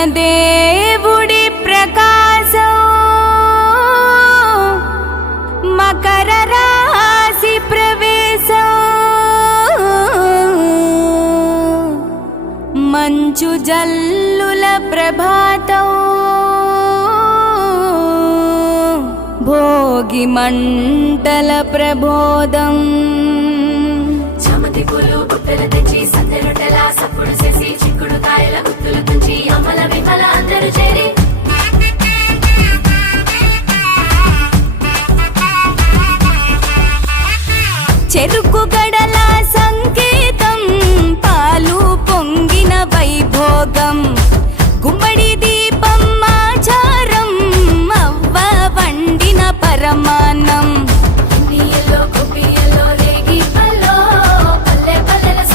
సూర్యదేవుడి ప్రకాశం మకర రాశి ప్రవేశం మంచు జల్లుల ప్రభాతం భోగి మంటల ప్రబోధం